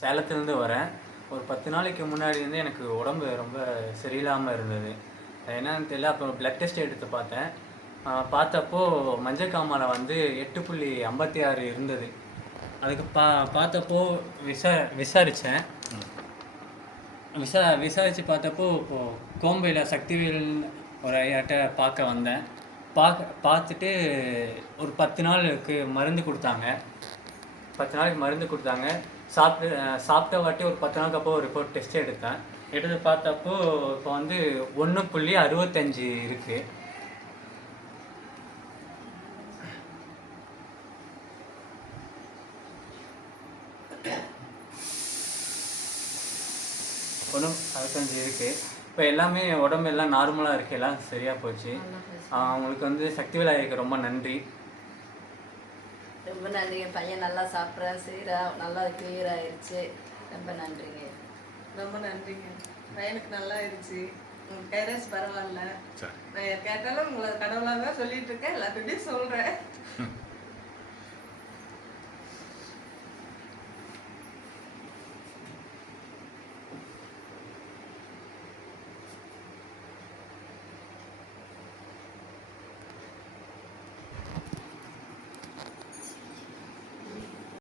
சேலத்துலேருந்து வரேன். ஒரு 10 நாளைக்கு முன்னாடி வந்து எனக்கு உடம்பு ரொம்ப சரியில்லாமல் இருந்தது. என்னன்னு தெரியல. அப்புறம் பிளட் டெஸ்ட் எடுத்து பார்த்தேன். பார்த்தப்போ மஞ்சள் காமாலை வந்து 8.56 இருந்தது. அதுக்கு பார்த்தப்போ விசாரித்தேன். விசாரித்து பார்த்தப்போ இப்போது கோம்பையில் சக்திவேல் ஒரு ஐயாட்ட பார்க்க வந்தேன். பார்த்துட்டு ஒரு 10 நாளுக்கு மருந்து கொடுத்தாங்க. 10 நாளைக்கு மருந்து கொடுத்தாங்க. சாப்பிட்ட வாட்டி ஒரு 10 நாளுக்கு அப்போ ஒரு ரிப்போர்ட் டெஸ்ட் எடுத்து பார்த்தப்போ இப்போ வந்து 1.65 இருக்குது. ஒன்றும் 65 இருக்குது. இப்போ எல்லாமே உடம்பு எல்லாம் நார்மலாக இருக்குது. எல்லாம் சரியாக போச்சு. அவங்களுக்கு வந்து சக்திவேல் ஐயாவுக்கு ரொம்ப நன்றி. ரொம்ப நன்றிங்க. பையன் நல்லா சாப்பிட்றான், செய்கிறான், நல்லா கிளியர் ஆயிடுச்சு. ரொம்ப நன்றிங்க. ரொம்ப நன்றிங்க. பையனுக்கு நல்லா ஆயிடுச்சு. கைரஸ் பரவாயில்ல. நான் கேட்டாலும் உங்களை கடவுளாக தான் சொல்லிட்டு இருக்கேன். எல்லாத்துக்கிட்டையும் சொல்கிறேன்.